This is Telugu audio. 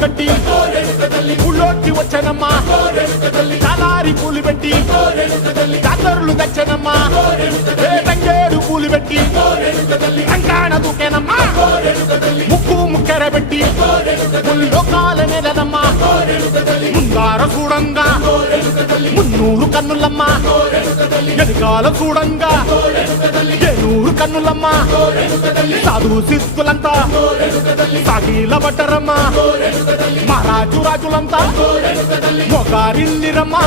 కట్టి ఊళ్ళోకి వచ్చానమ్మా చాలారి పూలు పెట్టి జాతరులు తెచ్చానమ్మా తంగేడు పూలు పెట్టి రంగాణ దూకేనమ్మా ముక్కు ముక్కెర పెట్టి ముల్లోకాల నెలనమ్మా ముందార చూడంగా మున్నూరు కన్నులమ్మా ఎనకాల చూడంగా ఏనూరు కన్నులమ్మా సాధు సిద్ధులంతా సాగిల బట్టరమ్మా మహారాజు రాజులంతా మొగారిల్లిరమ్మా